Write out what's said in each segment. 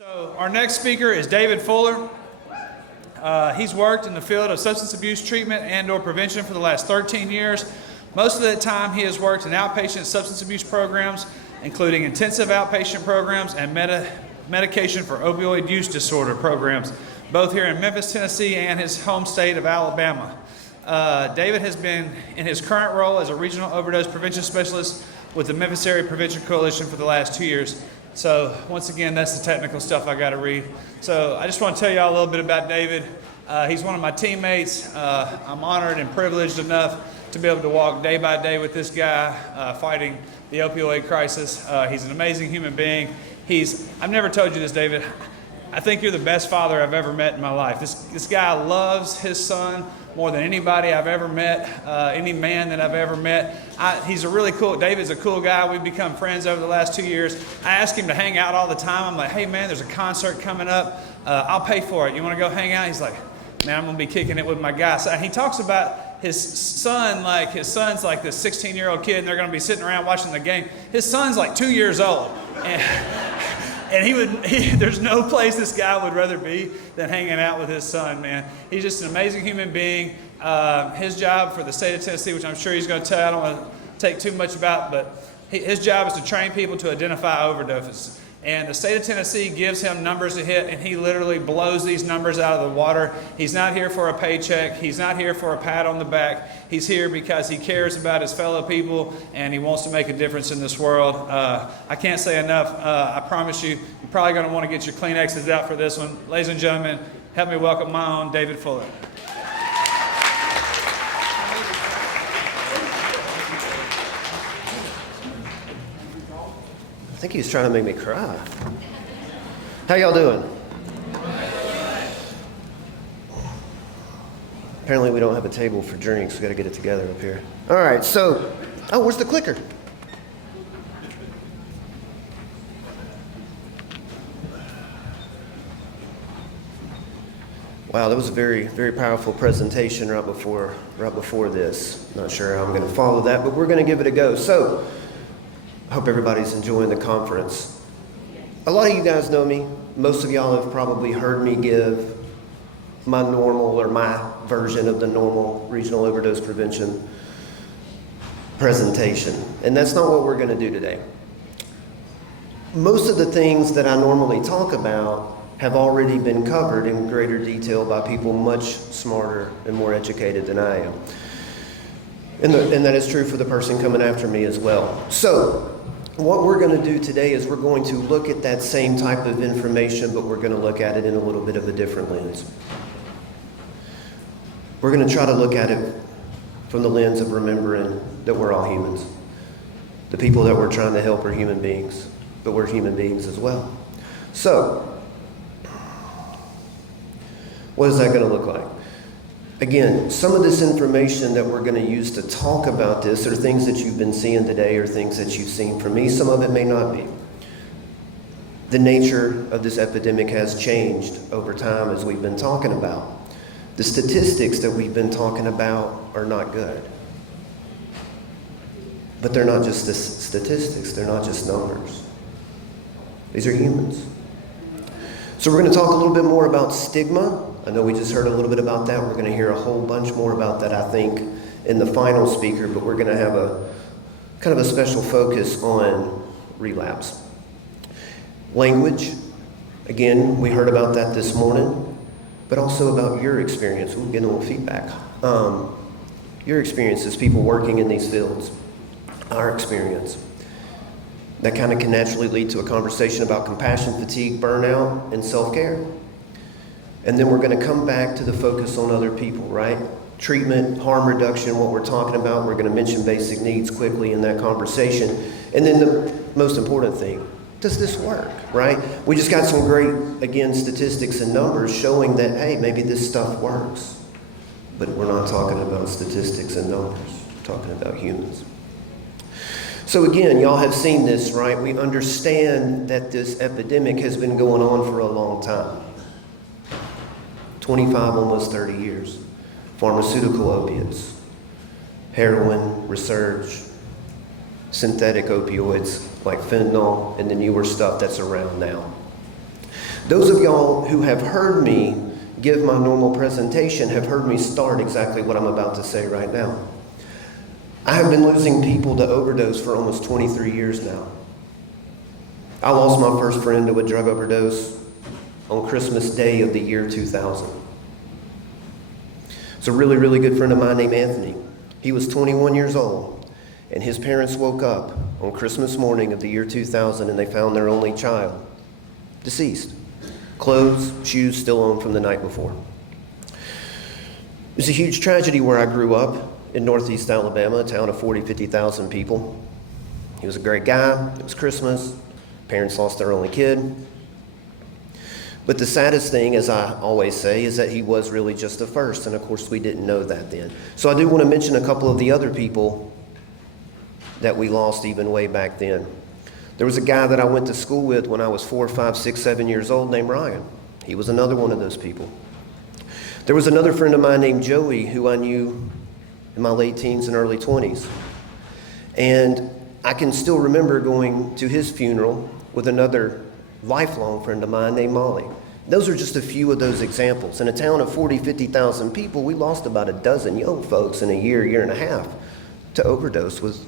So our next speaker is David Fuller. He's worked in the field of substance abuse treatment and/or prevention for the last 13 years. Most of that time he has worked in outpatient substance abuse programs, including intensive outpatient programs and medication for opioid use disorder programs, both here in Memphis, Tennessee and his home state of Alabama. David has been in his current role as a Regional Overdose Prevention Specialist with the Memphis Area Prevention Coalition for the last 2 years. So once again, that's the technical stuff I got to read. So I just want to tell y'all a little bit about David. He's one of my teammates. I'm honored and privileged enough to be able to walk day by day with this guy fighting the opioid crisis. He's an amazing human being. I've never told you this, David. I think you're the best father I've ever met in my life. This guy loves his son more than anybody I've ever met, any man that I've ever met. David's a cool guy. We've become friends over the last 2 years. I ask him to hang out all the time. I'm like, hey man, there's a concert coming up. I'll pay for it. You want to go hang out? He's like, man, I'm going to be kicking it with my guy. So he talks about his son's like this 16-year-old kid, and they're going to be sitting around watching the game. His son's like 2 years old. And there's no place this guy would rather be than hanging out with his son, man. He's just an amazing human being. His job for the state of Tennessee, which I'm sure he's going to tell, I don't want to take too much about, but his job is to train people to identify overdoses. And the state of Tennessee gives him numbers to hit, and he literally blows these numbers out of the water. He's not here for a paycheck. He's not here for a pat on the back. He's here because he cares about his fellow people, and he wants to make a difference in this world. I can't say enough. I promise you, you're probably going to want to get your Kleenexes out for this one. Ladies and gentlemen, help me welcome my own David Fuller. I think he was trying to make me cry. How y'all doing? Apparently we don't have a table for drinks. We got to get it together up here. All right, where's the clicker? Wow, that was a very, very powerful presentation right before this. Not sure how I'm going to follow that, but we're going to give it a go. So, I hope everybody's enjoying the conference. A lot of you guys know me. Most of y'all have probably heard me give my version of the normal regional overdose prevention presentation. And that's not what we're going to do today. Most of the things that I normally talk about have already been covered in greater detail by people much smarter and more educated than I am. And that is true for the person coming after me as well. So, what we're going to do today is we're going to look at that same type of information, but we're going to look at it in a little bit of a different lens. We're going to try to look at it from the lens of remembering that we're all humans. The people that we're trying to help are human beings, but we're human beings as well. So, what is that going to look like? Again, some of this information that we're going to use to talk about this are things that you've been seeing today or things that you've seen from me. Some of it may not be. The nature of this epidemic has changed over time, as we've been talking about. The statistics that we've been talking about are not good. But they're not just statistics. They're not just numbers. These are humans. So we're going to talk a little bit more about stigma. I know we just heard a little bit about that. We're going to hear a whole bunch more about that, I think, in the final speaker, but we're going to have a kind of a special focus on relapse. Language, again, we heard about that this morning, but also about your experience. We'll get a little feedback. Your experience as people working in these fields, our experience. That kind of can naturally lead to a conversation about compassion, fatigue, burnout, and self-care. And then we're going to come back to the focus on other people, right? Treatment, harm reduction, what we're talking about. We're going to mention basic needs quickly in that conversation. And then the most important thing, does this work, right? We just got some great, again, statistics and numbers showing that, hey, maybe this stuff works. But we're not talking about statistics and numbers. We're talking about humans. So again, y'all have seen this, right? We understand that this epidemic has been going on for a long time. 25, almost 30 years. Pharmaceutical opiates, heroin, research, synthetic opioids like fentanyl, and the newer stuff that's around now. Those of y'all who have heard me give my normal presentation have heard me start exactly what I'm about to say right now. I have been losing people to overdose for almost 23 years now. I lost my first friend to a drug overdose on Christmas Day of the year 2000. It's a really, really good friend of mine named Anthony. He was 21 years old, and his parents woke up on Christmas morning of the year 2000, and they found their only child deceased. Clothes, shoes still on from the night before. It was a huge tragedy where I grew up in Northeast Alabama, a town of 40, 50,000 people. He was a great guy. It was Christmas. Parents lost their only kid. But the saddest thing, as I always say, is that he was really just a first, and of course we didn't know that then. So I do want to mention a couple of the other people that we lost even way back then. There was a guy that I went to school with when I was 4, 5, 6, 7 years old named Ryan. He was another one of those people. There was another friend of mine named Joey who I knew in my late teens and early 20s. And I can still remember going to his funeral with another lifelong friend of mine named Molly. Those are just a few of those examples. In a town of 40, 50,000 people, we lost about a dozen young folks in a year and a half to overdose with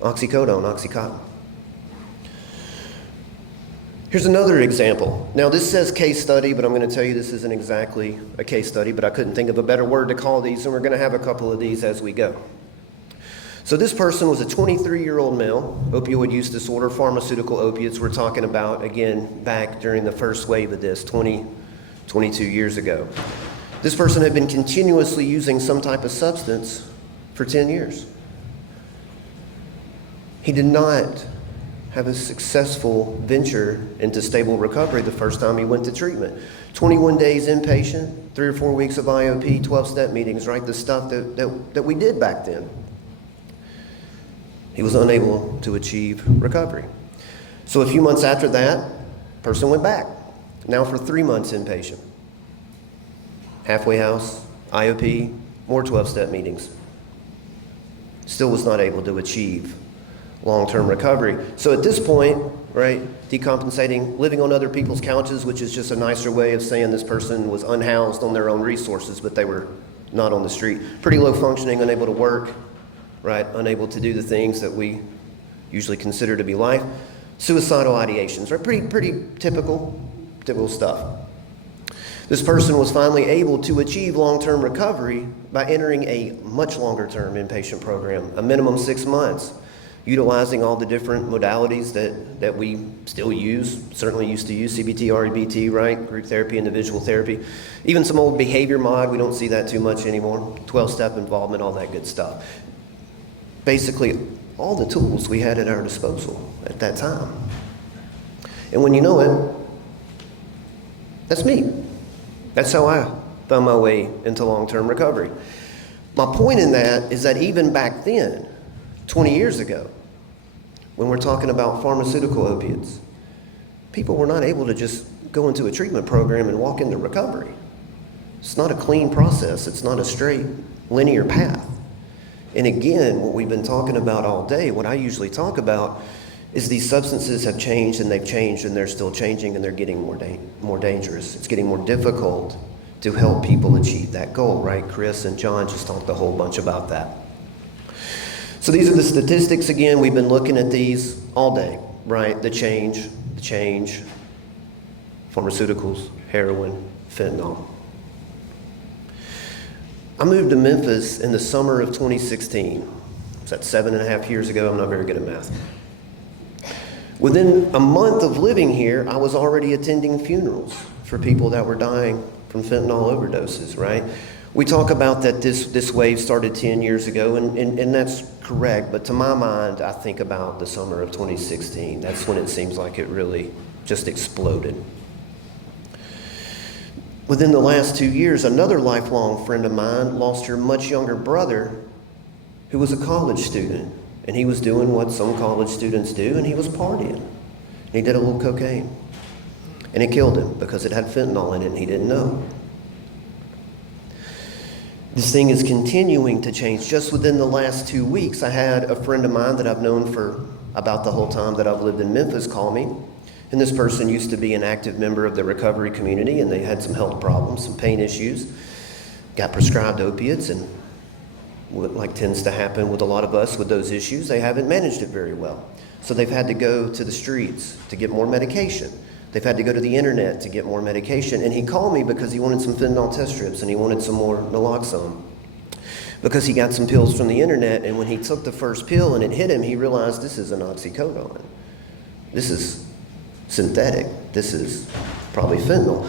oxycodone, Oxycontin. Here's another example. Now this says case study, but I'm going to tell you this isn't exactly a case study, but I couldn't think of a better word to call these, and we're going to have a couple of these as we go. So this person was a 23-year-old male, opioid use disorder, pharmaceutical opiates. We're talking about, again, back during the first wave of this, 22 years ago. This person had been continuously using some type of substance for 10 years. He did not have a successful venture into stable recovery the first time he went to treatment. 21 days inpatient, 3 or 4 weeks of IOP, 12-step meetings, right? The stuff that we did back then. He was unable to achieve recovery. So a few months after that, person went back. Now for 3 months inpatient. Halfway house, IOP, more 12-step meetings. Still was not able to achieve long-term recovery. So at this point, right, decompensating, living on other people's couches, which is just a nicer way of saying this person was unhoused on their own resources, but they were not on the street. Pretty low functioning, unable to work, right, unable to do the things that we usually consider to be life. Suicidal ideations, right, pretty typical stuff. This person was finally able to achieve long-term recovery by entering a much longer-term inpatient program, a minimum 6 months, utilizing all the different modalities that we still use, certainly used to use, CBT, REBT, right, group therapy, individual therapy, even some old behavior MOUD, we don't see that too much anymore, 12-step involvement, all that good stuff. Basically, all the tools we had at our disposal at that time. And when you know it, that's me. That's how I found my way into long-term recovery. My point in that is that even back then, 20 years ago, when we're talking about pharmaceutical opiates, people were not able to just go into a treatment program and walk into recovery. It's not a clean process. It's not a straight, linear path. And again, what we've been talking about all day, what I usually talk about, is these substances have changed and they've changed and they're still changing and they're getting more dangerous. It's getting more difficult to help people achieve that goal, right? Chris and John just talked a whole bunch about that. So these are the statistics. Again, we've been looking at these all day, right? The change, pharmaceuticals, heroin, fentanyl. I moved to Memphis in the summer of 2016. Was that 7.5 years ago? I'm not very good at math. Within a month of living here, I was already attending funerals for people that were dying from fentanyl overdoses, right? We talk about that this wave started 10 years ago, and that's correct, but to my mind, I think about the summer of 2016. That's when it seems like it really just exploded. Within the last 2 years, another lifelong friend of mine lost her much younger brother who was a college student, and he was doing what some college students do, and he was partying. And he did a little cocaine, and it killed him because it had fentanyl in it, and he didn't know. This thing is continuing to change. Just within the last 2 weeks, I had a friend of mine that I've known for about the whole time that I've lived in Memphis call me And this person used to be an active member of the recovery community, and they had some health problems, some pain issues, got prescribed opiates, and what like tends to happen with a lot of us with those issues, they haven't managed it very well. So they've had to go to the streets to get more medication. They've had to go to the internet to get more medication. And he called me because he wanted some fentanyl test strips and he wanted some more naloxone, because he got some pills from the internet, and when he took the first pill and it hit him, he realized this is an oxycodone. This is synthetic. This is probably fentanyl.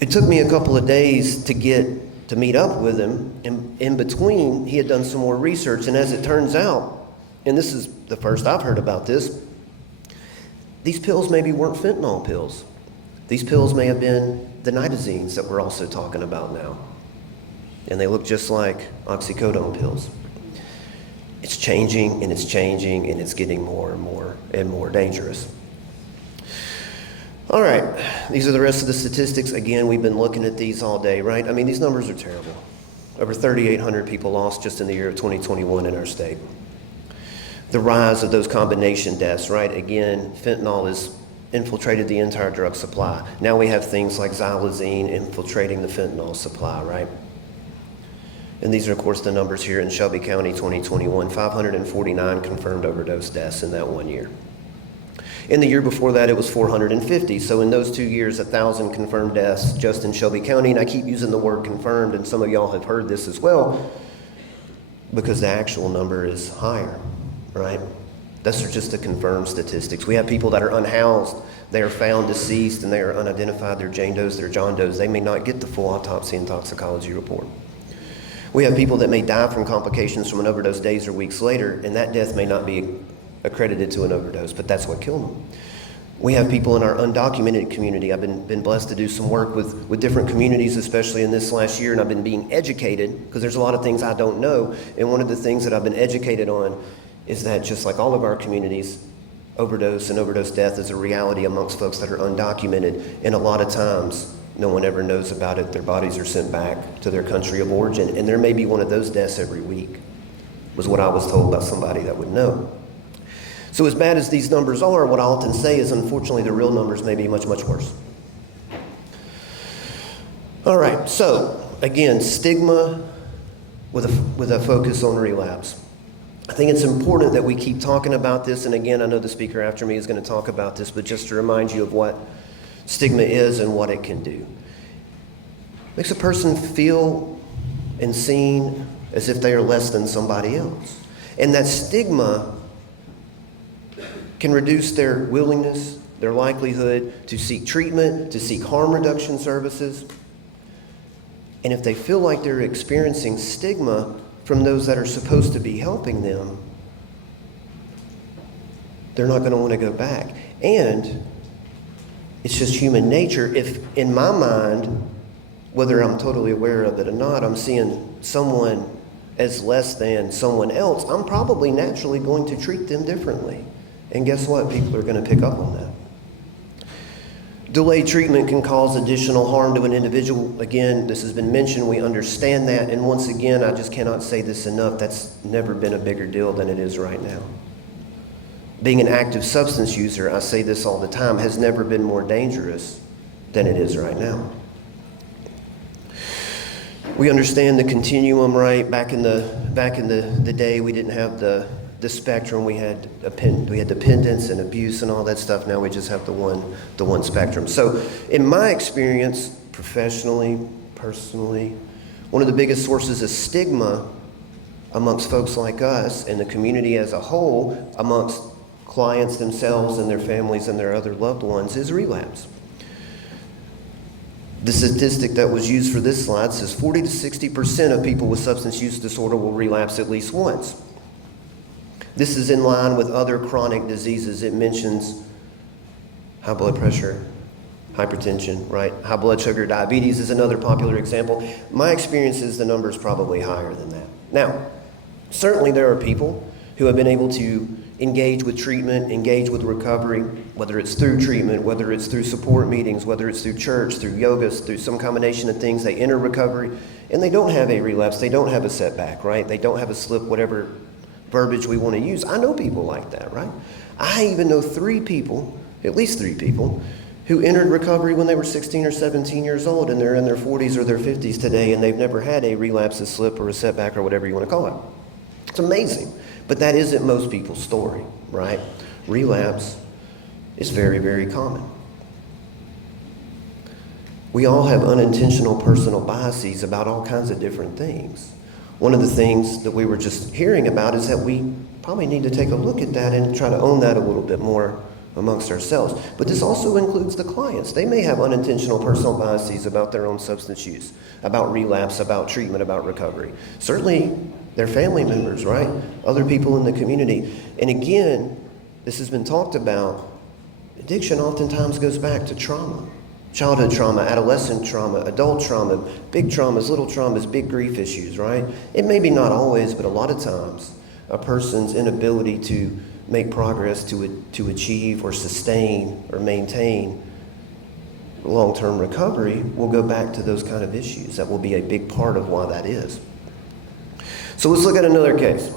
It took me a couple of days to meet up with him, and in between, he had done some more research, and as it turns out, and this is the first I've heard about this, these pills maybe weren't fentanyl pills. These pills may have been the nitazines that we're also talking about now. And they look just like oxycodone pills. It's changing, and it's changing, and it's getting more and more and more dangerous. All right, these are the rest of the statistics. Again, we've been looking at these all day, right? I mean, these numbers are terrible. Over 3,800 people lost just in the year of 2021 in our state. The rise of those combination deaths, right? Again, fentanyl has infiltrated the entire drug supply. Now we have things like xylazine infiltrating the fentanyl supply, right? And these are, of course, the numbers here in Shelby County, 2021, 549 confirmed overdose deaths in that 1 year. In the year before that, it was 450. So in those 2 years, 1,000 confirmed deaths just in Shelby County. And I keep using the word confirmed, and some of y'all have heard this as well, because the actual number is higher, right? Those are just the confirmed statistics. We have people that are unhoused. They are found deceased, and they are unidentified. They're Jane Does, they're John Does. They may not get the full autopsy and toxicology report. We have people that may die from complications from an overdose days or weeks later, and that death may not be accredited to an overdose, but that's what killed them. We have people in our undocumented community. I've been blessed to do some work with different communities, especially in this last year, and I've been being educated, because there's a lot of things I don't know, and one of the things that I've been educated on is that just like all of our communities, overdose and overdose death is a reality amongst folks that are undocumented, and a lot of times no one ever knows about it. Their bodies are sent back to their country of origin, and there may be one of those deaths every week, was what I was told by somebody that would know. So as bad as these numbers are, what I often say is, unfortunately, the real numbers may be much, much worse. All right, so again, stigma with a focus on relapse. I think it's important that we keep talking about this, and again, I know the speaker after me is going to talk about this, but just to remind you of what stigma is and what it can do. Makes a person feel and seen as if they are less than somebody else. And that stigma can reduce their willingness, their likelihood to seek treatment, to seek harm reduction services. And if they feel like they're experiencing stigma from those that are supposed to be helping them, they're not going to want to go back. And it's just human nature. If in my mind, whether I'm totally aware of it or not, I'm seeing someone as less than someone else, I'm probably naturally going to treat them differently. And guess what? People are going to pick up on that. Delayed treatment can cause additional harm to an individual. Again, this has been mentioned. We understand that. And once again, I just cannot say this enough. That's never been a bigger deal than it is right now. Being an active substance user, I say this all the time, has never been more dangerous than it is right now. We understand the continuum, right? Back in the day, we didn't have the spectrum. We had dependence and abuse and all that stuff. Now we just have the one spectrum. So in my experience, professionally, personally, one of the biggest sources of stigma amongst folks like us and the community as a whole, amongst clients themselves and their families and their other loved ones, is relapse. The statistic that was used for this slide says 40 to 60% of people with substance use disorder will relapse at least once. This is in line with other chronic diseases. It mentions high blood pressure, hypertension, right? High blood sugar, diabetes is another popular example. My experience is the number is probably higher than that. Now, certainly there are people who have been able to engage with treatment, engage with recovery, whether it's through treatment, whether it's through support meetings, whether it's through church, through yoga, through some combination of things. They enter recovery and they don't have a relapse. They don't have a setback, right? They don't have a slip, whatever verbiage we want to use. I know people like that, right? I even know 3 people at least 3 people, who entered recovery when they were 16 or 17 years old, and they're in their 40s or their 50s today, and they've never had a relapse, a slip, or a setback, or whatever you want to call it. It's amazing. But that isn't most people's story, right? Relapse is very, very common. We all have unintentional personal biases about all kinds of different things. One of the things that we were just hearing about is that we probably need to take a look at that and try to own that a little bit more amongst ourselves. But this also includes the clients. They may have unintentional personal biases about their own substance use, about relapse, about treatment, about recovery. Certainly their family members, right? Other people in the community. And again, this has been talked about. Addiction oftentimes goes back to trauma. Childhood trauma, adolescent trauma, adult trauma, big traumas, little traumas, big grief issues, right? It may be not always, but a lot of times, a person's inability to make progress to achieve or sustain or maintain long-term recovery will go back to those kind of issues. That will be a big part of why that is. So let's look at another case.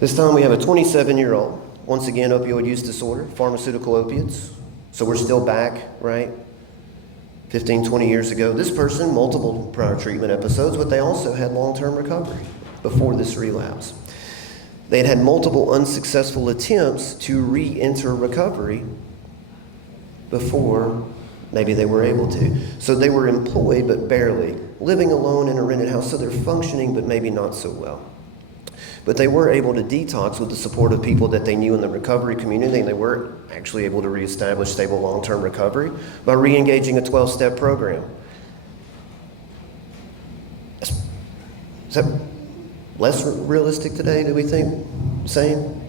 This time we have a 27-year-old, once again, opioid use disorder, pharmaceutical opiates. So we're still back, right? 15, 20 years ago. This person, multiple prior treatment episodes, but they also had long-term recovery before this relapse. They had had multiple unsuccessful attempts to re-enter recovery before maybe they were able to. So they were employed, but barely. Living alone in a rented house, so they're functioning, but maybe not so well. But they were able to detox with the support of people that they knew in the recovery community, and they were actually able to reestablish stable long-term recovery by re-engaging a 12-step program. Is that less realistic today, do we think? Same?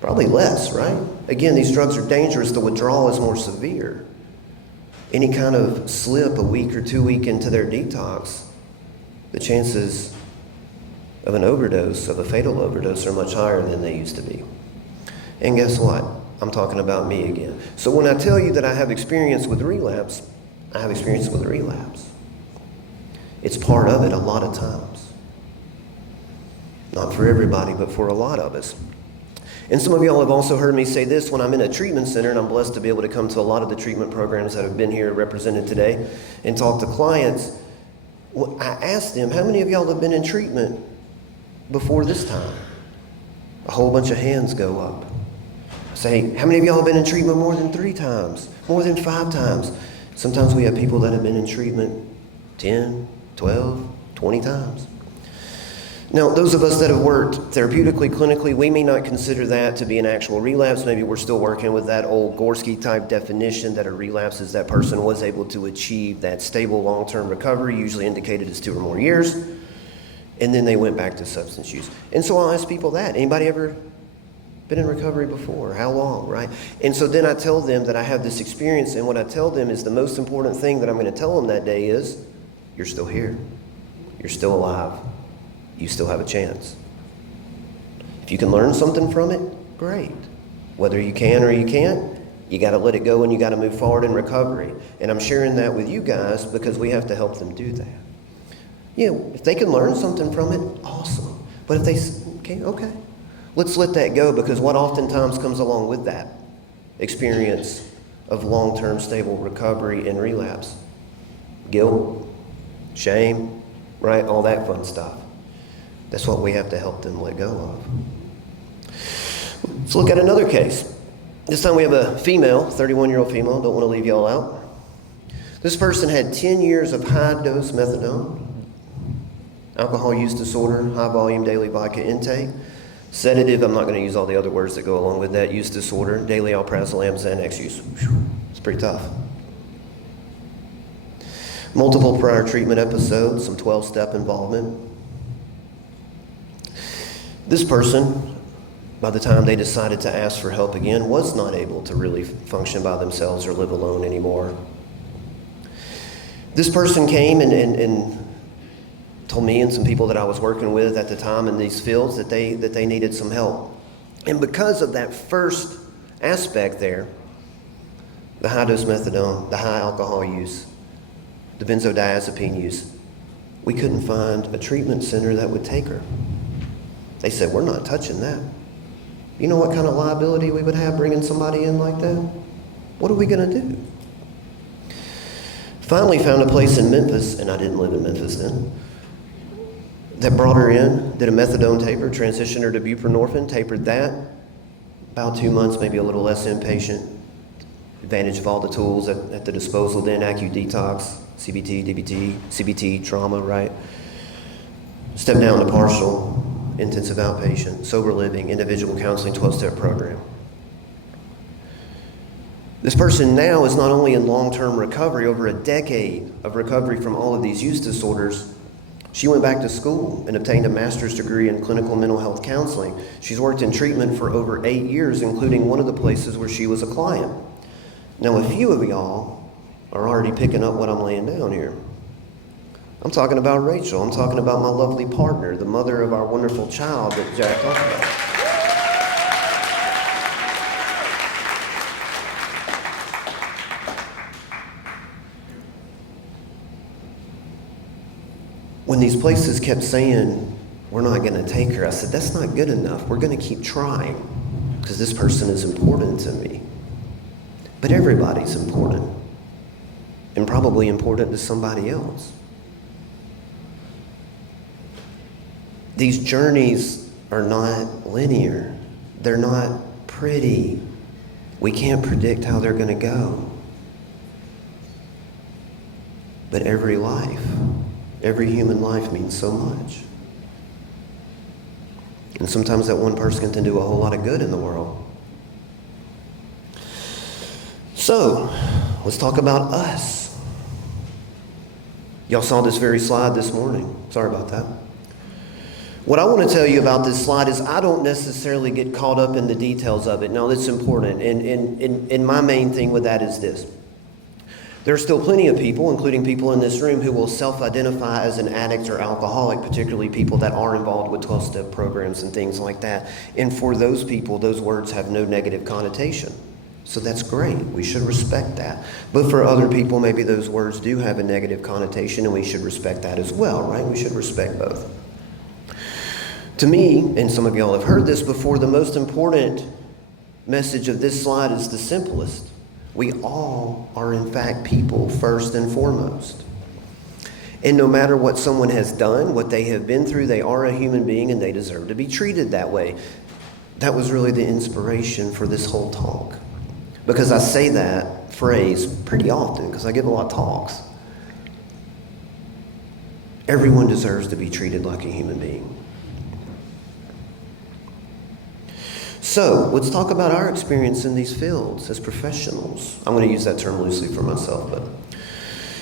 Probably less, right? Again, these drugs are dangerous. The withdrawal is more severe. Any kind of slip a week or 2 weeks into their detox, the chances of an overdose, of a fatal overdose, are much higher than they used to be. And guess what? I'm talking about me again. So when I tell you that I have experience with relapse, I have experience with relapse. It's part of it a lot of times. Not for everybody, but for a lot of us. And some of y'all have also heard me say this when I'm in a treatment center, and I'm blessed to be able to come to a lot of the treatment programs that have been here represented today and talk to clients. I ask them, how many of y'all have been in treatment before this time? A whole bunch of hands go up. I say, how many of y'all have been in treatment more than 3 times, more than 5 times? Sometimes we have people that have been in treatment 10, 12, 20 times. Now, those of us that have worked therapeutically, clinically, we may not consider that to be an actual relapse. Maybe we're still working with that old Gorski type definition that a relapse is that person was able to achieve that stable long-term recovery, usually indicated as 2 or more years, and then they went back to substance use. And so I'll ask people that. Anybody ever been in recovery before? How long, right? And so then I tell them that I have this experience, and what I tell them is the most important thing that I'm going to tell them that day is, you're still here. You're still alive. You still have a chance. If you can learn something from it, great. Whether you can or you can't, you got to let it go and you got to move forward in recovery. And I'm sharing that with you guys because we have to help them do that. You know, if they can learn something from it, awesome. But if they can't, okay. Let's let that go, because what oftentimes comes along with that experience of long-term stable recovery and relapse? Guilt, shame, right? All that fun stuff. That's what we have to help them let go of. Let's look at another case. This time we have a female, 31-year-old female. Don't want to leave y'all out. This person had 10 years of high-dose methadone, alcohol use disorder, high-volume daily vodka intake, sedative, I'm not going to use all the other words that go along with that, use disorder, daily alprazolam, Xanax use. It's pretty tough. Multiple prior treatment episodes, some 12-step involvement. This person, by the time they decided to ask for help again, was not able to really function by themselves or live alone anymore. This person came and told me and some people that I was working with at the time in these fields that they needed some help. And because of that first aspect there, the high-dose methadone, the high alcohol use, the benzodiazepine use, we couldn't find a treatment center that would take her. They said, we're not touching that. You know what kind of liability we would have bringing somebody in like that? What are we going to do? Finally found a place in Memphis, and I didn't live in Memphis then, that brought her in, did a methadone taper, transitioned her to buprenorphine, tapered that, about 2 months, maybe a little less inpatient. Advantage of all the tools at the disposal then, AccuDetox, CBT, DBT, CBT, trauma, right? Step down to partial, intensive outpatient, sober living, individual counseling, 12-step program. This person now is not only in long-term recovery, over a decade of recovery from all of these use disorders. She went back to school and obtained a master's degree in clinical mental health counseling. She's worked in treatment for over 8 years, including one of the places where she was a client. Now, a few of y'all are already picking up what I'm laying down here. I'm talking about Rachel. I'm talking about my lovely partner, the mother of our wonderful child that Jack talked about. When these places kept saying, we're not going to take her, I said, that's not good enough. We're going to keep trying because this person is important to me. But everybody's important and probably important to somebody else. These journeys are not linear. They're not pretty. We can't predict how they're going to go. But every life, every human life means so much. And sometimes that one person can do a whole lot of good in the world. So, let's talk about us. Y'all saw this very slide this morning. Sorry about that. What I want to tell you about this slide is I don't necessarily get caught up in the details of it. Now, that's important. And my main thing with that is this. There are still plenty of people, including people in this room, who will self-identify as an addict or alcoholic, particularly people that are involved with 12-step programs and things like that. And for those people, those words have no negative connotation. So that's great. We should respect that. But for other people, maybe those words do have a negative connotation, and we should respect that as well, right? We should respect both. To me, and some of y'all have heard this before, the most important message of this slide is the simplest. We all are, in fact, people first and foremost. And no matter what someone has done, what they have been through, they are a human being and they deserve to be treated that way. That was really the inspiration for this whole talk. Because I say that phrase pretty often, because I give a lot of talks. Everyone deserves to be treated like a human being. So, let's talk about our experience in these fields as professionals. I'm going to use that term loosely for myself, but.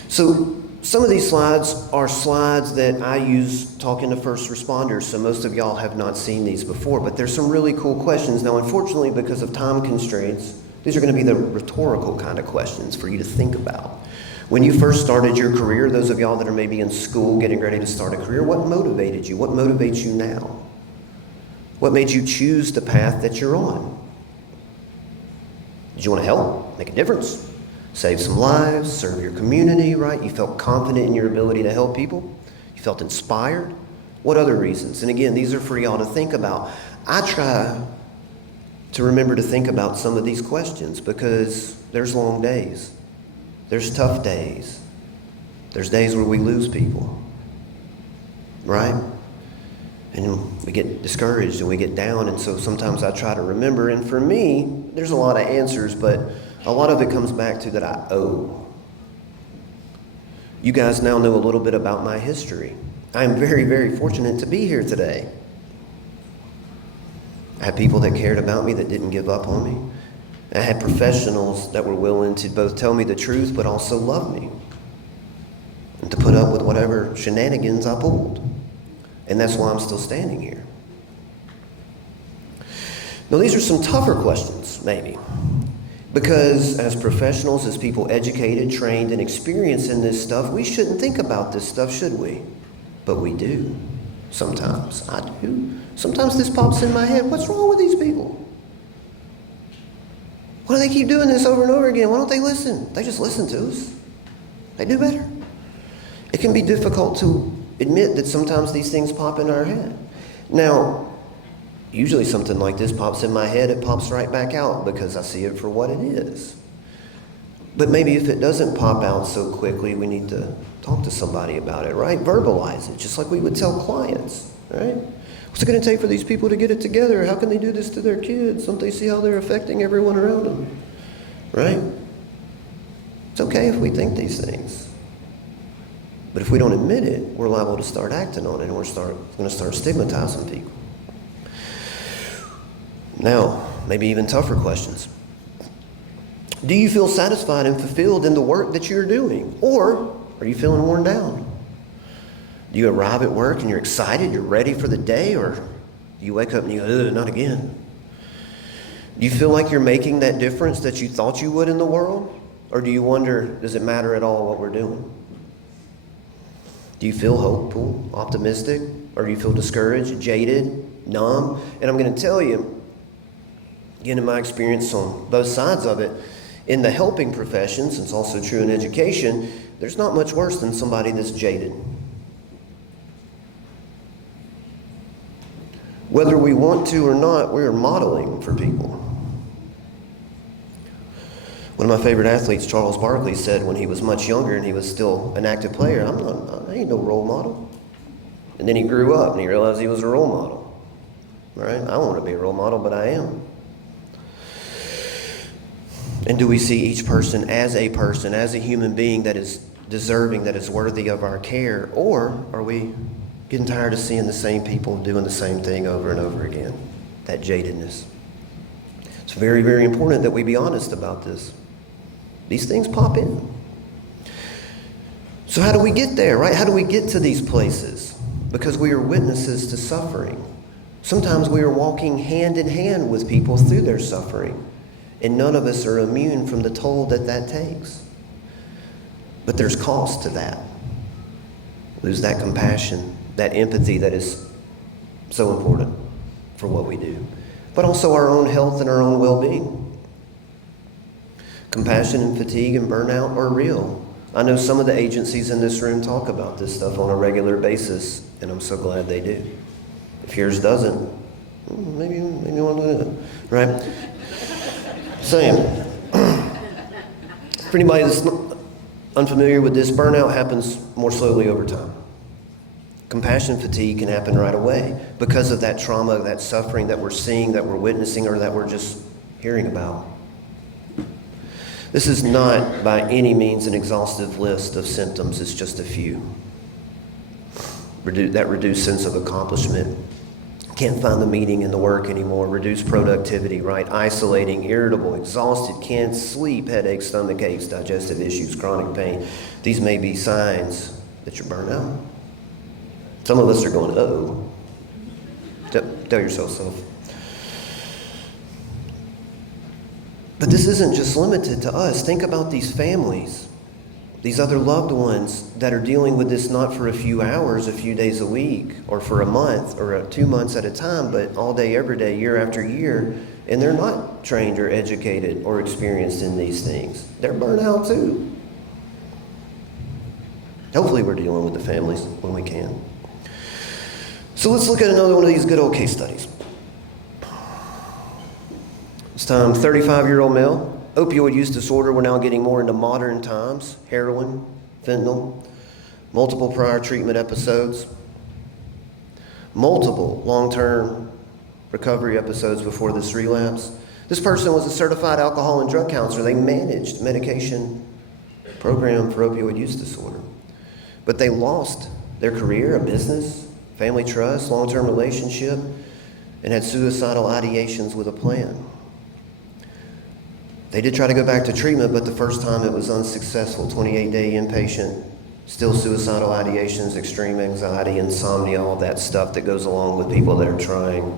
So, some of these slides are slides that I use talking to first responders, so most of y'all have not seen these before, but there's some really cool questions. Now, unfortunately, because of time constraints, these are going to be the rhetorical kind of questions for you to think about. When you first started your career, those of y'all that are maybe in school getting ready to start a career, what motivated you? What motivates you now? What made you choose the path that you're on? Did you want to help, make a difference, save some lives, serve your community, right? You felt confident in your ability to help people? You felt inspired? What other reasons? And again, these are for y'all to think about. I try to remember to think about some of these questions because there's long days. There's tough days. There's days where we lose people, right? And we get discouraged and we get down, and so sometimes I try to remember, and for me, there's a lot of answers, but a lot of it comes back to that I owe. You guys now know a little bit about my history. I am very, very fortunate to be here today. I had people that cared about me that didn't give up on me. I had professionals that were willing to both tell me the truth but also love me and to put up with whatever shenanigans I pulled. And that's why I'm still standing here. Now, these are some tougher questions, maybe. Because as professionals, as people educated, trained, and experienced in this stuff, we shouldn't think about this stuff, should we? But we do. Sometimes. I do. Sometimes this pops in my head. What's wrong with these people? Why do they keep doing this over and over again? Why don't they listen? They just listen to us. They do better. It can be difficult to admit that sometimes these things pop in our head. Now, usually something like this pops in my head, it pops right back out because I see it for what it is. But maybe if it doesn't pop out so quickly, we need to talk to somebody about it, right? Verbalize it, just like we would tell clients, right? What's it going to take for these people to get it together? How can they do this to their kids? Don't they see how they're affecting everyone around them, right? It's okay if we think these things. But if we don't admit it, we're liable to start acting on it, and we're going to start stigmatizing people. Now, maybe even tougher questions. Do you feel satisfied and fulfilled in the work that you're doing? Or are you feeling worn down? Do you arrive at work and you're excited, you're ready for the day? Or do you wake up and you go, not again? Do you feel like you're making that difference that you thought you would in the world? Or do you wonder, does it matter at all what we're doing? Do you feel hopeful, optimistic? Or do you feel discouraged, jaded, numb? And I'm going to tell you, again, in my experience on both sides of it, in the helping professions, it's also true in education, there's not much worse than somebody that's jaded. Whether we want to or not, we are modeling for people. One of my favorite athletes, Charles Barkley, said when he was much younger and he was still an active player, I ain't no role model. And then he grew up and he realized he was a role model. Right? I want to be a role model, but I am. And do we see each person, as a human being that is deserving, that is worthy of our care? Or are we getting tired of seeing the same people doing the same thing over and over again? That jadedness. It's very, very important that we be honest about this. These things pop in. So how do we get there, right? How do we get to these places? Because we are witnesses to suffering. Sometimes we are walking hand in hand with people through their suffering. And none of us are immune from the toll that that takes. But there's cost to that. Lose that compassion, that empathy that is so important for what we do. But also our own health and our own well-being. Compassion and fatigue and burnout are real. I know some of the agencies in this room talk about this stuff on a regular basis, and I'm so glad they do. If yours doesn't, maybe you want to do it, right? Same. For anybody that's unfamiliar with this, burnout happens more slowly over time. Compassion fatigue can happen right away because of that trauma, that suffering that we're seeing, that we're witnessing, or that we're just hearing about. This is not by any means an exhaustive list of symptoms, it's just a few. That reduced sense of accomplishment. Can't find the meaning in the work anymore. Reduced productivity, right? Isolating, irritable, exhausted, can't sleep, headaches, stomach aches, digestive issues, chronic pain. These may be signs that you're burnt out. Some of us are going, uh-oh. Tell yourself so. But this isn't just limited to us. Think about these families, these other loved ones that are dealing with this not for a few hours, a few days a week, or for a month, or 2 months at a time, but all day, every day, year after year, and they're not trained or educated or experienced in these things. They're burnt out too. Hopefully we're dealing with the families when we can. So let's look at another one of these good old case studies. This time, 35-year-old male. Opioid use disorder, we're now getting more into modern times. Heroin, fentanyl, multiple prior treatment episodes, multiple long-term recovery episodes before this relapse. This person was a certified alcohol and drug counselor. They managed medication program for opioid use disorder. But they lost their career, a business, family trust, long-term relationship, and had suicidal ideations with a plan. They did try to go back to treatment, but the first time it was unsuccessful. 28-day inpatient, still suicidal ideations, extreme anxiety, insomnia, all that stuff that goes along with people that are trying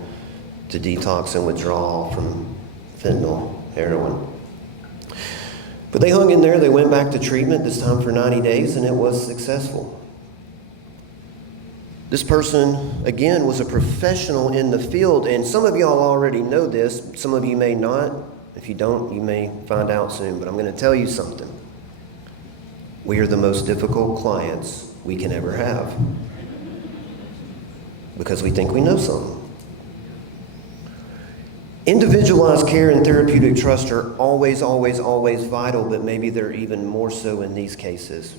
to detox and withdraw from fentanyl, heroin. But they hung in there. They went back to treatment, this time for 90 days, and it was successful. This person, again, was a professional in the field, and some of y'all already know this. Some of you may not. If you don't, you may find out soon, but I'm going to tell you something. We are the most difficult clients we can ever have because we think we know something. Individualized care and therapeutic trust are always, always, always vital, but maybe they're even more so in these cases.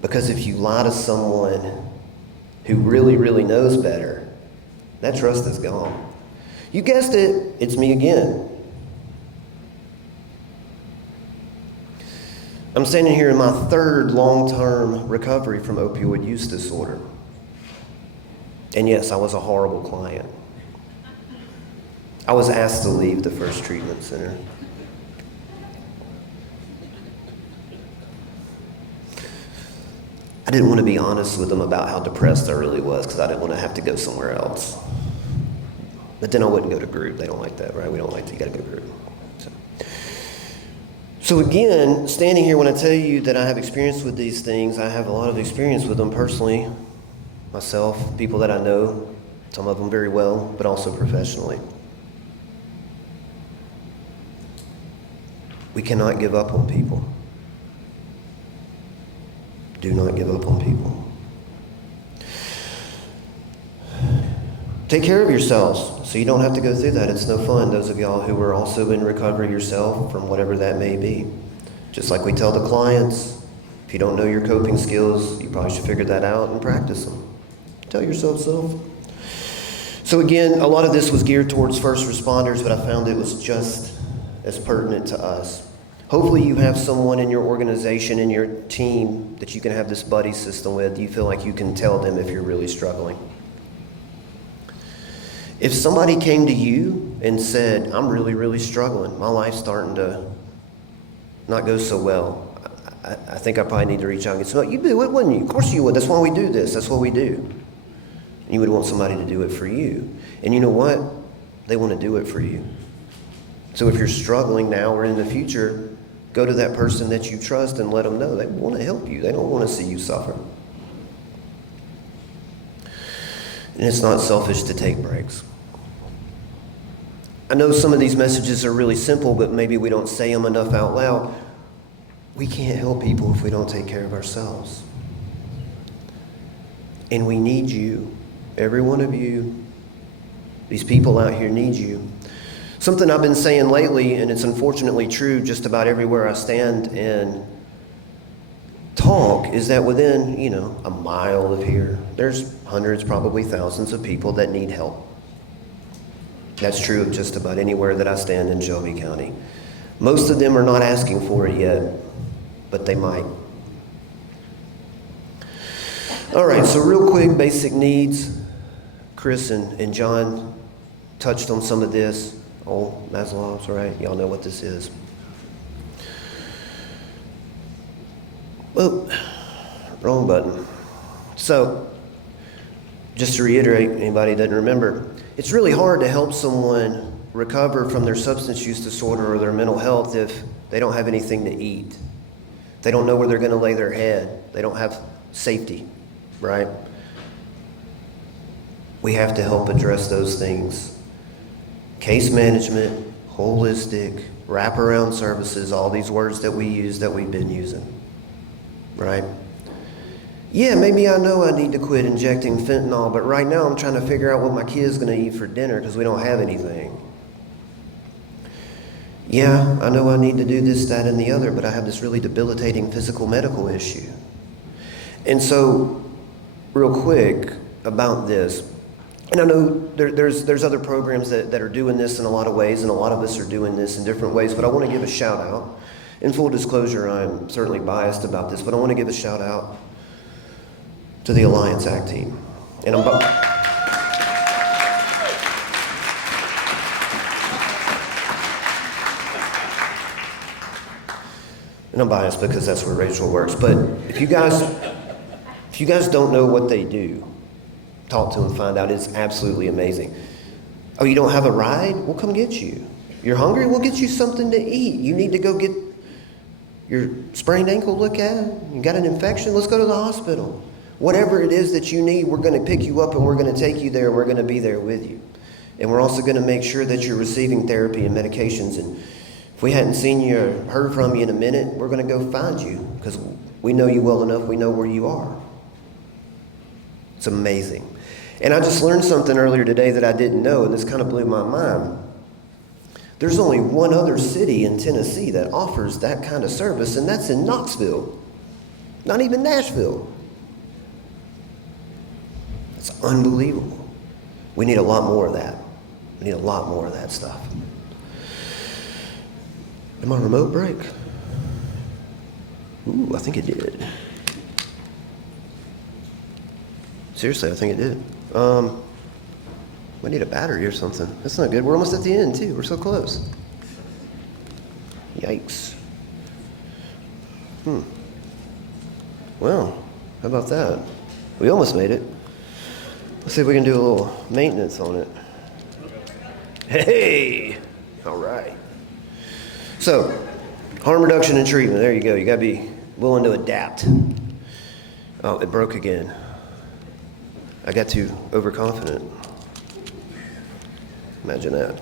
Because if you lie to someone who really, really knows better, that trust is gone. You guessed it, it's me again. I'm standing here in my third long-term recovery from opioid use disorder. And yes, I was a horrible client. I was asked to leave the first treatment center. I didn't want to be honest with them about how depressed I really was because I didn't want to have to go somewhere else. But then I wouldn't go to group. They don't like that, right? We don't like that. You got to go to group. So again, standing here when I tell you that I have experience with these things, I have a lot of experience with them personally, myself, people that I know, some of them very well, but also professionally. We cannot give up on people. Do not give up on people. Take care of yourselves so you don't have to go through that. It's no fun. Those of y'all who are also in recovery yourself from whatever that may be. Just like we tell the clients, if you don't know your coping skills, you probably should figure that out and practice them. Tell yourself so. So again, a lot of this was geared towards first responders, but I found it was just as pertinent to us. Hopefully you have someone in your organization, in your team, that you can have this buddy system with. You feel like you can tell them if you're really struggling. If somebody came to you and said, I'm really, really struggling, my life's starting to not go so well, I think I probably need to reach out and get some help. You'd do it, wouldn't you? Of course you would. That's why we do this. That's what we do. And you would want somebody to do it for you. And you know what? They want to do it for you. So if you're struggling now or in the future, go to that person that you trust and let them know. They want to help you. They don't want to see you suffer. And it's not selfish to take breaks. I know some of these messages are really simple, but maybe we don't say them enough out loud. We can't help people if we don't take care of ourselves. And we need you. Every one of you. These people out here need you. Something I've been saying lately, and it's unfortunately true just about everywhere I stand and talk, is that within, a mile of here, there's hundreds, probably thousands of people that need help. That's true of just about anywhere that I stand in Shelby County. Most of them are not asking for it yet, but they might. All right, so real quick, basic needs. Chris and John touched on some of this. Oh, Maslow's, right? Y'all know what this is. Well, wrong button. So, just to reiterate, anybody that doesn't remember, it's really hard to help someone recover from their substance use disorder or their mental health if they don't have anything to eat. They don't know where they're going to lay their head. They don't have safety, right? We have to help address those things. Case management, holistic, wraparound services, all these words that we use that we've been using, right? Yeah, maybe I know I need to quit injecting fentanyl, but right now I'm trying to figure out what my kid's going to eat for dinner because we don't have anything. Yeah, I know I need to do this, that, and the other, but I have this really debilitating physical medical issue. And so, real quick about this, and I know there's other programs that are doing this in a lot of ways, and a lot of us are doing this in different ways, but I want to give a shout out. In full disclosure, I'm certainly biased about this, but I want to give a shout out to the Alliance Act team. And I'm biased because that's where Rachel works. But if you guys don't know what they do, talk to them, find out. It's absolutely amazing. Oh, you don't have a ride? We'll come get you. You're hungry? We'll get you something to eat. You need to go get your sprained ankle looked at? You got an infection? Let's go to the hospital. Whatever it is that you need, we're going to pick you up and we're going to take you there. We're going to be there with you. And we're also going to make sure that you're receiving therapy and medications. And if we hadn't seen you or heard from you in a minute, we're going to go find you because we know you well enough. We know where you are. It's amazing. And I just learned something earlier today that I didn't know, and this kind of blew my mind. There's only one other city in Tennessee that offers that kind of service, and that's in Knoxville. Not even Nashville. It's unbelievable. We need a lot more of that. We need a lot more of that stuff. Did my remote break? Ooh, I think it did. Seriously, I think it did. We need a battery or something. That's not good. We're almost at the end, too. We're so close. Yikes. Well, how about that? We almost made it. Let's see if we can do a little maintenance on it. Hey! All right. So, harm reduction and treatment. There you go. You got to be willing to adapt. Oh, it broke again. I got too overconfident. Imagine that.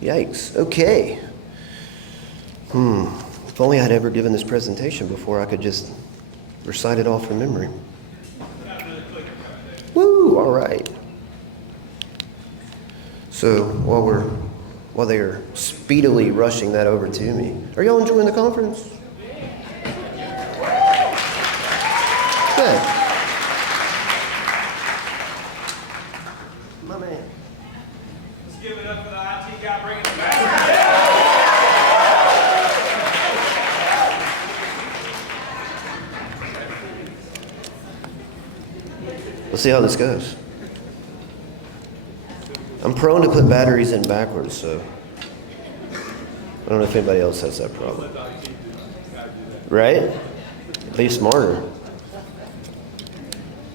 Yikes. Okay. If only I'd ever given this presentation before, I could just recite it off from memory. Woo! All right. So while they are speedily rushing that over to me, are y'all enjoying the conference? Good. My man. Let's give it up for the IT guy bringing it back. Let's see how this goes. I'm prone to put batteries in backwards, so I don't know if anybody else has that problem. Right? Be smarter.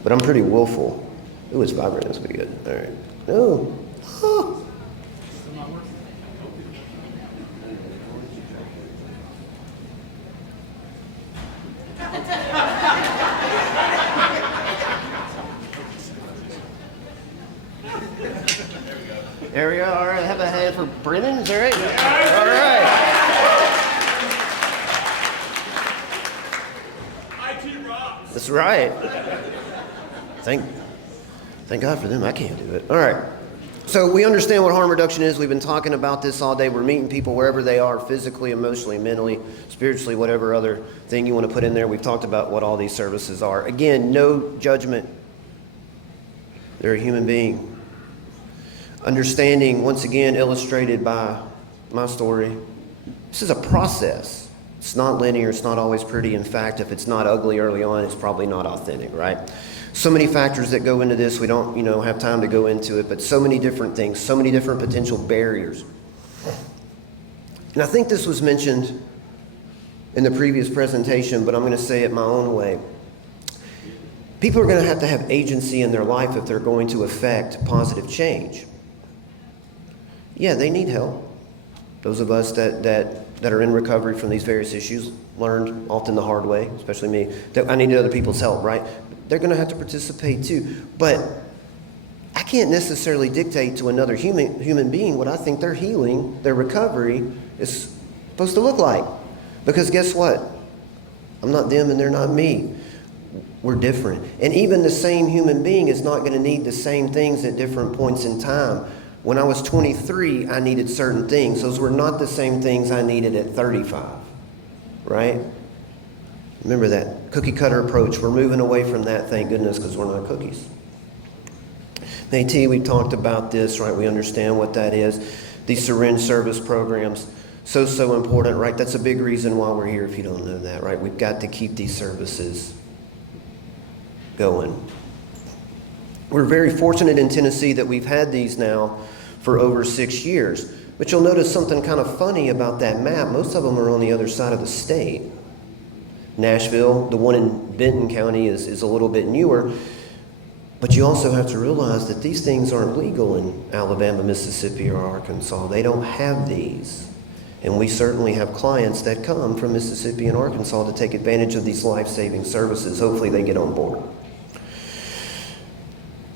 But I'm pretty willful. Ooh, it's vibrating. That's pretty good. All right. No. Oh. There we go. All right. Have a hand for Brennan. Is that right? All right. IT rocks. That's right. Thank God for them. I can't do it. All right. So we understand what harm reduction is. We've been talking about this all day. We're meeting people wherever they are, physically, emotionally, mentally, spiritually, whatever other thing you want to put in there. We've talked about what all these services are. Again, no judgment. They're a human being. Understanding, once again, illustrated by my story. This is a process. It's not linear. It's not always pretty. In fact, if it's not ugly early on, it's probably not authentic, right? So many factors that go into this. We don't, have time to go into it, but so many different things, so many different potential barriers. And I think this was mentioned in the previous presentation, but I'm going to say it my own way. People are going to have agency in their life if they're going to affect positive change. Yeah, they need help. Those of us that are in recovery from these various issues learned often the hard way, especially me, that I needed other people's help, right? They're going to have to participate too. But I can't necessarily dictate to another human being what I think their healing, their recovery is supposed to look like. Because guess what? I'm not them and they're not me. We're different. And even the same human being is not going to need the same things at different points in time. When I was 23, I needed certain things. Those were not the same things I needed at 35, right? Remember that cookie cutter approach. We're moving away from that, thank goodness, because we're not cookies. AT, we talked about this, right? We understand what that is. These syringe service programs, so important, right? That's a big reason why we're here if you don't know that, right? We've got to keep these services going. We're very fortunate in Tennessee that we've had these now for over 6 years. But you'll notice something kind of funny about that map. Most of them are on the other side of the state. Nashville, the one in Benton County is a little bit newer. But you also have to realize that these things aren't legal in Alabama, Mississippi, or Arkansas. They don't have these. And we certainly have clients that come from Mississippi and Arkansas to take advantage of these life-saving services. Hopefully they get on board.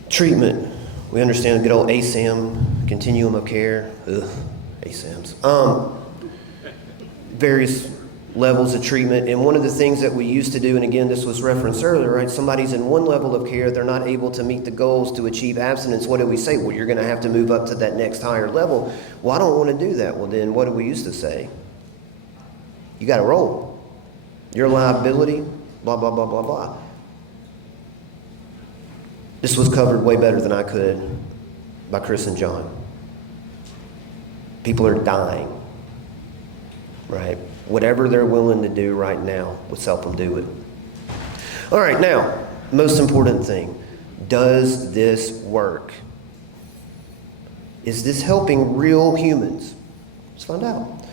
Treatment. We understand good old ASAM, continuum of care. Ugh, ASAMs. Various levels of treatment. And one of the things that we used to do, and again, this was referenced earlier, right? Somebody's in one level of care, they're not able to meet the goals to achieve abstinence. What do we say? Well, you're going to have to move up to that next higher level. Well, I don't want to do that. Well, then what do we used to say? You got to roll. Your liability, blah, blah, blah, blah, blah. This was covered way better than I could by Chris and John. People are dying, right? Whatever they're willing to do right now, let's help them do it. All right, now, most important thing. Does this work? Is this helping real humans? Let's find out.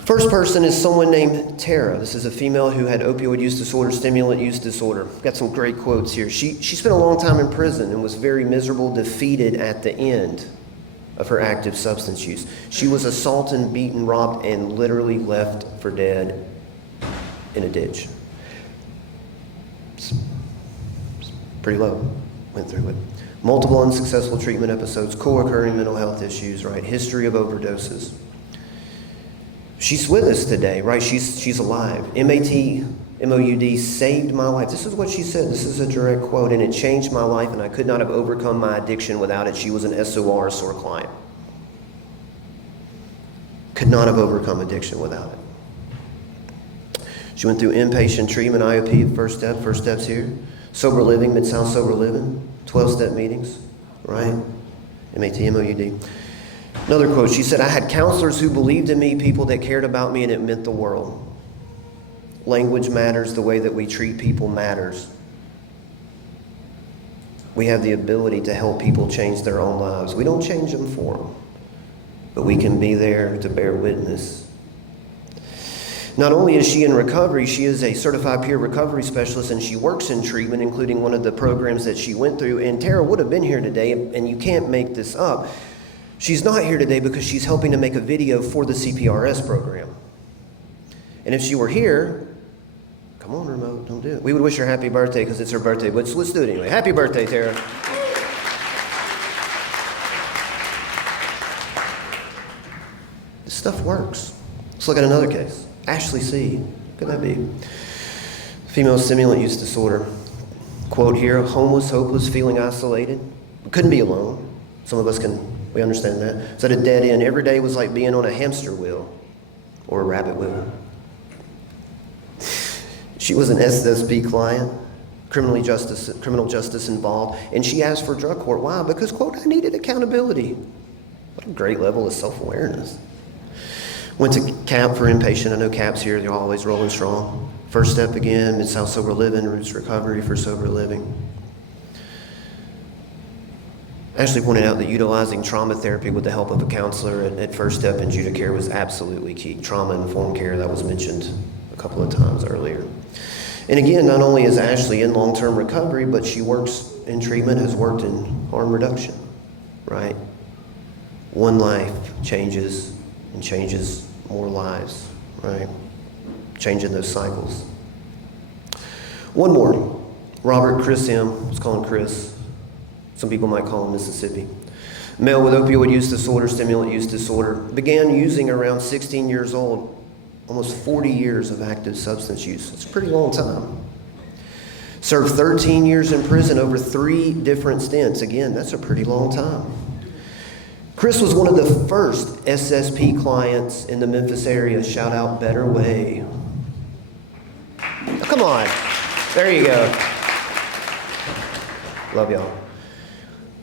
First person is someone named Tara. This is a female who had opioid use disorder, stimulant use disorder. Got some great quotes here. She spent a long time in prison and was very miserable, defeated at the end of her active substance use. She was assaulted, beaten, robbed, and literally left for dead in a ditch. It's pretty low. Went through it. Multiple unsuccessful treatment episodes, co-occurring mental health issues, right? History of overdoses. She's with us today, right? She's alive. MOUD saved my life. This is what she said. This is a direct quote. And it changed my life, and I could not have overcome my addiction without it. She was an SOR, SOR client. Could not have overcome addiction without it. She went through inpatient treatment, IOP, first steps here. Sober living, Mid-South sober living, 12-step meetings, right? MOUD. Another quote, she said, I had counselors who believed in me, people that cared about me, and it meant the world. Language matters, the way that we treat people matters. We have the ability to help people change their own lives. We don't change them for them, but we can be there to bear witness. Not only is she in recovery, she is a certified peer recovery specialist, and she works in treatment, including one of the programs that she went through. And Tara would have been here today, and you can't make this up. She's not here today because she's helping to make a video for the CPRS program. And if she were here, come on, remote, don't do it. We would wish her happy birthday because it's her birthday, but let's do it anyway. Happy birthday, Tara. This stuff works. Let's look at another case. Ashley C. What could that be? Female stimulant use disorder. Quote here, homeless, hopeless, feeling isolated. We couldn't be alone. Some of us we understand that. It's at a dead end. Every day was like being on a hamster wheel or a rabbit wheel. She was an SSP client, criminal justice involved, and she asked for drug court. Why? Because, quote, I needed accountability. What a great level of self-awareness. Went to CAP for inpatient. I know CAP's here. They're always rolling strong. First step again, Mid-South sober living, roots recovery for sober living. Ashley pointed out that utilizing trauma therapy with the help of a counselor at First Step and Judicare was absolutely key. Trauma-informed care, that was mentioned a couple of times earlier. And again, not only is Ashley in long-term recovery, but she works in treatment, has worked in harm reduction, right? One life changes and changes more lives, right? Changing those cycles. One more. Robert Chris M. Let's call him Chris. Some people might call him Mississippi. Male with opioid use disorder, stimulant use disorder. Began using around 16 years old. Almost 40 years of active substance use. It's a pretty long time. Served 13 years in prison over 3 different stints. Again, that's a pretty long time. Chris was one of the first SSP clients in the Memphis area. Shout out Better Way. Oh, come on. There you go. Love y'all.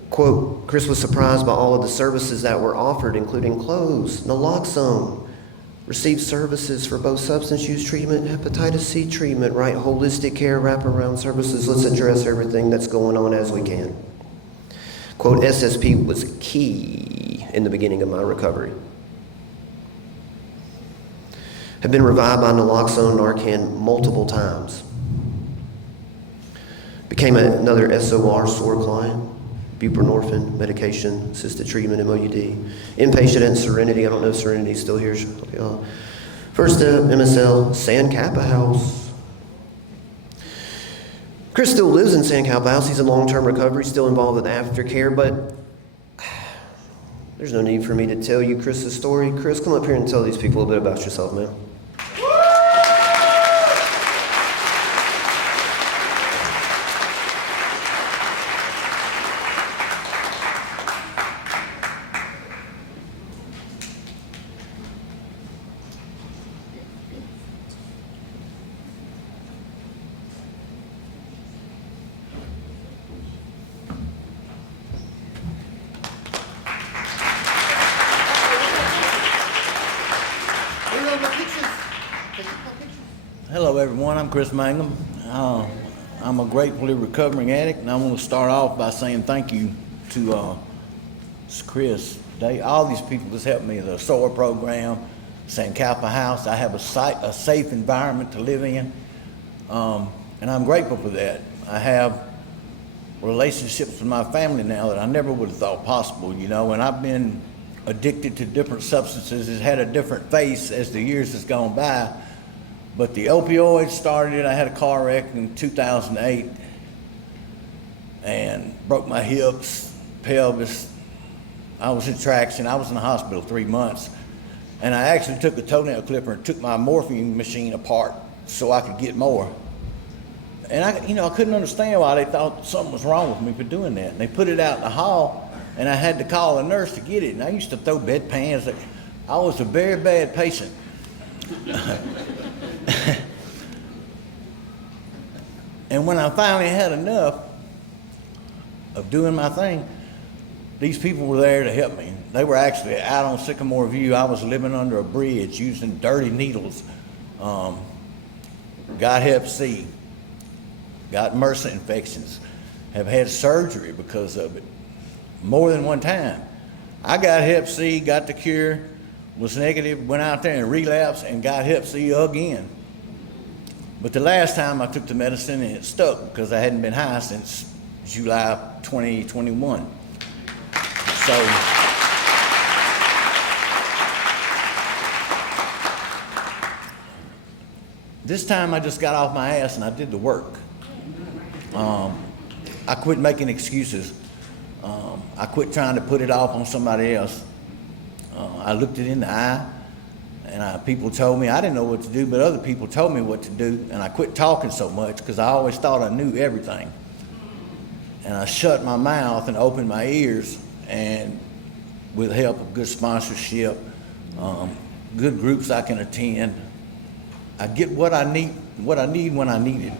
Quote, Chris was surprised by all of the services that were offered, including clothes, naloxone, received services for both substance use treatment, hepatitis C treatment, right? Holistic care, wraparound services. Let's address everything that's going on as we can. Quote, SSP was key in the beginning of my recovery. Have been revived by naloxone, Narcan multiple times. Became another SOR, SOR client. Buprenorphine, medication, assisted treatment, MOUD. Inpatient at Serenity. I don't know if Serenity's still here. First step, MSL, San Kappa House. Chris still lives in San Kappa House. He's in long-term recovery, still involved with aftercare, but there's no need for me to tell you Chris's story. Chris, come up here and tell these people a bit about yourself, man. Hello, everyone. I'm Chris Mangum. I'm a gratefully recovering addict, and I want to start off by saying thank you to Chris, Dave, all these people that's helped me, the SOAR program, St. Kappa House. I have a safe environment to live in, and I'm grateful for that. I have relationships with my family now that I never would have thought possible, you know, and I've been addicted to different substances. It's had a different face as the years has gone by. But the opioids started. I had a car wreck in 2008 and broke my hips, pelvis. I was in traction. I was in the hospital 3 months. And I actually took a toenail clipper and took my morphine machine apart so I could get more. And I couldn't understand why they thought something was wrong with me for doing that. And they put it out in the hall, and I had to call a nurse to get it. And I used to throw bedpans. I was a very bad patient. And when I finally had enough of doing my thing, these people were there to help me. They were actually out on Sycamore View. I was living under a bridge using dirty needles. Got Hep C, got MRSA infections, have had surgery because of it more than one time. I got Hep C, got the cure, was negative, went out there and relapsed and got Hep C again. But the last time I took the medicine and it stuck because I hadn't been high since July 2021. So this time I just got off my ass and I did the work. I quit making excuses. I quit trying to put it off on somebody else. I looked it in the eye, and people told me I didn't know what to do, but other people told me what to do, and I quit talking so much because I always thought I knew everything. And I shut my mouth and opened my ears, and with the help of good sponsorship, good groups I can attend, I get what I need when I need it.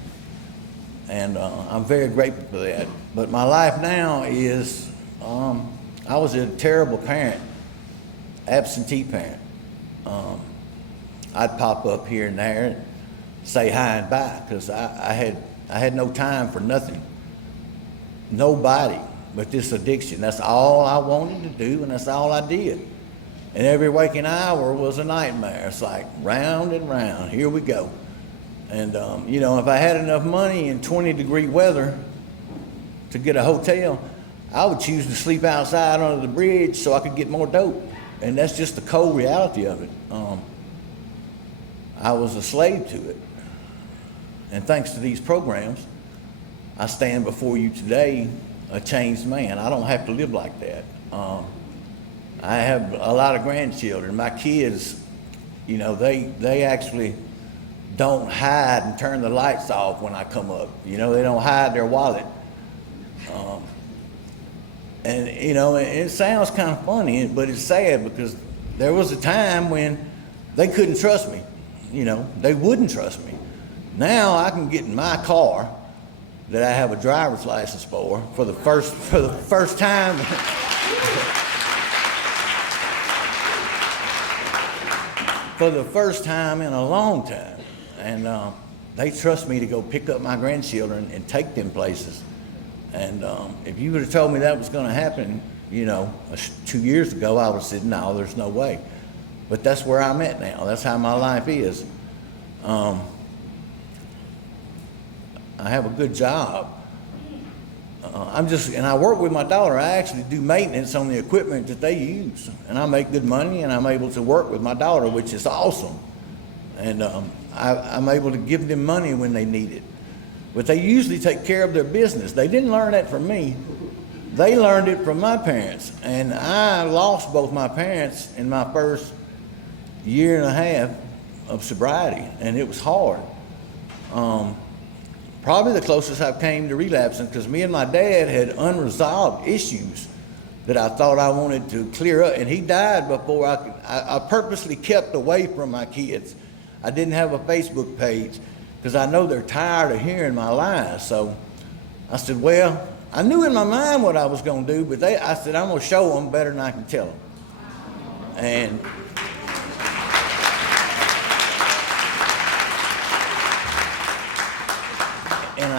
And I'm very grateful for that. But my life now is, I was a terrible parent, absentee parent. I'd pop up here and there and say hi and bye because I had no time for nothing, nobody but this addiction. That's all I wanted to do, and that's all I did. And every waking hour was a nightmare. It's like round and round, here we go. And if I had enough money in 20-degree weather to get a hotel, I would choose to sleep outside under the bridge so I could get more dope. And that's just the cold reality of it. I was a slave to it. And thanks to these programs, I stand before you today a changed man. I don't have to live like that. I have a lot of grandchildren. My kids, they actually don't hide and turn the lights off when I come up. They don't hide their wallet. And it sounds kind of funny, but it's sad because there was a time when they couldn't trust me. They wouldn't trust me. Now I can get in my car that I have a driver's license for the first time. For the first time in a long time. And they trust me to go pick up my grandchildren and take them places. And if you would have told me that was going to happen, 2 years ago, I would have said, no, there's no way. But that's where I'm at now. That's how my life is. I have a good job. And I work with my daughter. I actually do maintenance on the equipment that they use. And I make good money, and I'm able to work with my daughter, which is awesome. And I'm able to give them money when they need it. But they usually take care of their business. They didn't learn that from me. They learned it from my parents. And I lost both my parents in my first year and a half of sobriety, and it was hard. Probably the closest I've came to relapsing because me and my dad had unresolved issues that I thought I wanted to clear up, and he died before I purposely kept away from my kids. I didn't have a Facebook page because I know they're tired of hearing my lies. So I said, well, I knew in my mind what I was going to do, but I said, I'm going to show them better than I can tell them. And and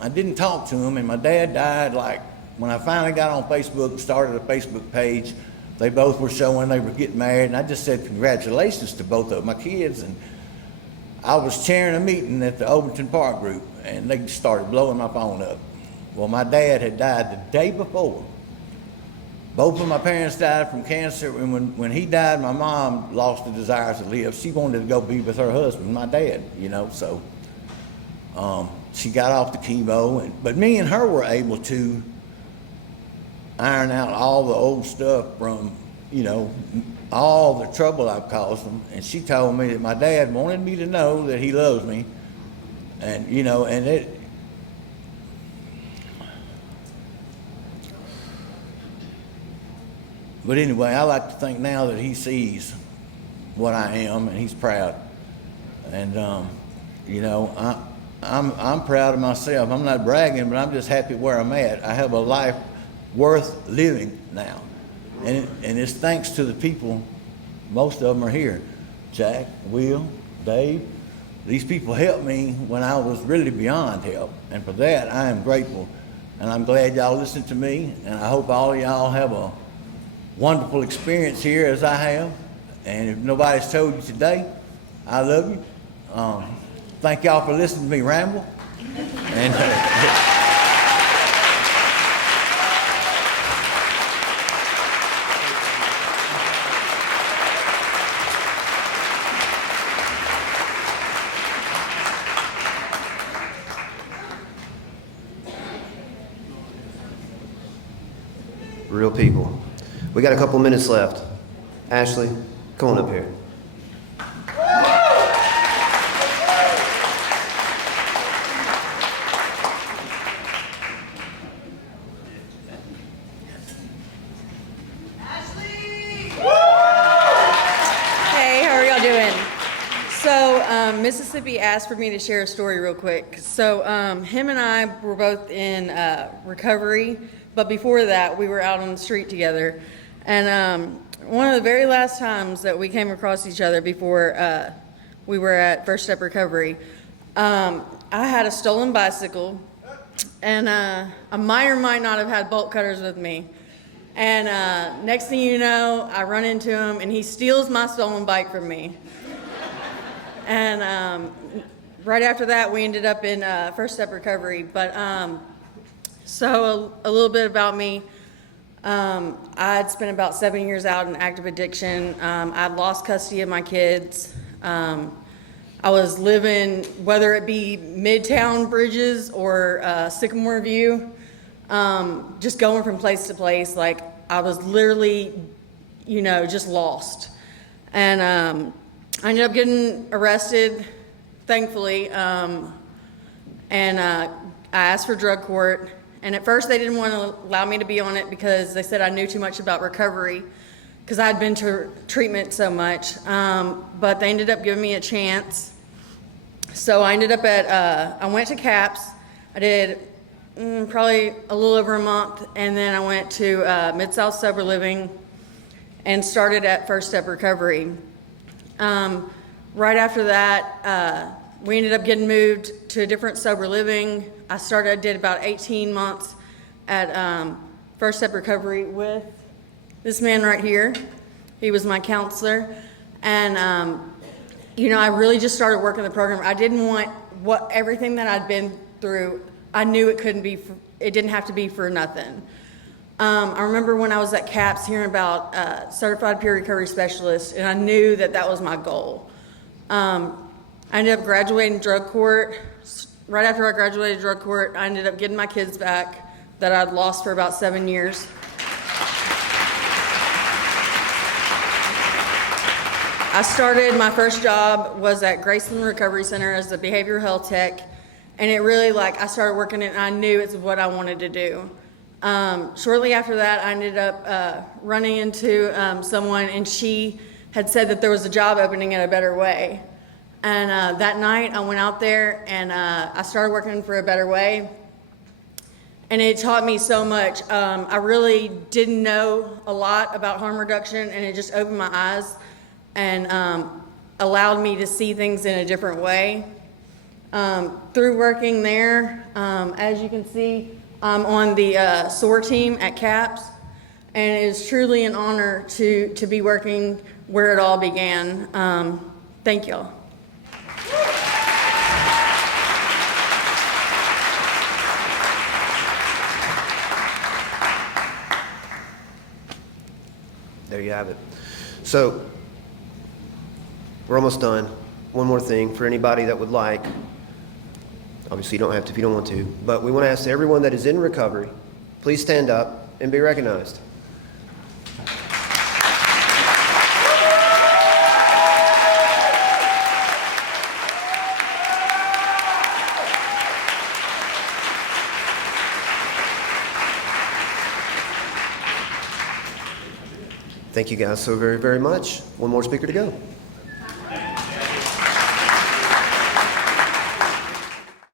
I didn't talk to him, and my dad died like, when I finally got on Facebook and started a Facebook page, they both were showing they were getting married, and I just said congratulations to both of my kids, and I was chairing a meeting at the Overton Park group, and they started blowing my phone up. Well, my dad had died the day before. Both of my parents died from cancer, and when he died, my mom lost the desire to live. She wanted to go be with her husband, my dad, you know, so she got off the chemo, but me and her were able to iron out all the old stuff from, you know, all the trouble I've caused them. And she told me that my dad wanted me to know that he loves me, and, you know, and it, but anyway, I like to think now that he sees what I am, and he's proud. And you know, I'm proud of myself. I'm not bragging, but I'm just happy where I'm at. I have a life worth living now, and it's thanks to the people. Most of them are here. Jack, Will, Dave. These people helped me when I was really beyond help, and for that I am grateful. And I'm glad y'all listened to me, and I hope all of y'all have a wonderful experience here as I have. And if nobody's told you today, I love you. Thank y'all for listening to me ramble. And Real people. We got a couple minutes left. Ashley, come on up here. Hey, how are y'all doing? So, Mississippi asked for me to share a story real quick. So, him and I were both in recovery, but before that, we were out on the street together. And one of the very last times that we came across each other before we were at First Step Recovery, I had a stolen bicycle, and I might or might not have had bolt cutters with me. And next thing you know, I run into him, and he steals my stolen bike from me. And right after that, we ended up in First Step Recovery. But so a little bit about me. I'd spent about 7 years out in active addiction. I'd lost custody of my kids. I was living, whether it be Midtown Bridges or Sycamore View, just going from place to place. Like, I was literally, you know, just lost. And I ended up getting arrested, thankfully, and I asked for drug court. And at first they didn't want to allow me to be on it because they said I knew too much about recovery because I had been to treatment so much. But they ended up giving me a chance. So I ended up at, I went to CAPS. I did probably a little over a month. And then I went to Mid-South Sober Living and started at First Step Recovery. Right after that, we ended up getting moved to a different sober living. I did about 18 months at First Step Recovery with this man right here. He was my counselor. And, you know, I really just started working the program. I didn't want everything that I'd been through, I knew it didn't have to be for nothing. I remember when I was at CAPS hearing about Certified Peer Recovery Specialist, and I knew that that was my goal. I ended up graduating drug court. Right after I graduated drug court, I ended up getting my kids back that I'd lost for about 7 years. I started, my first job was at Graceland Recovery Center as a behavioral health tech, and it really, I started working it and I knew it's what I wanted to do. Shortly after that, I ended up running into someone, and she had said that there was a job opening at A Better Way. And that night, I went out there and I started working for A Better Way. And it taught me so much. I really didn't know a lot about harm reduction, and it just opened my eyes and allowed me to see things in a different way. Through working there, as you can see, I'm on the SOAR team at CAPS, and it is truly an honor to be working where it all began. Thank y'all. There you have it. So, we're almost done. One more thing for anybody that would like. Obviously, you don't have to if you don't want to. But we want to ask everyone that is in recovery, please stand up and be recognized. Thank you guys so very, very much. One more speaker to go.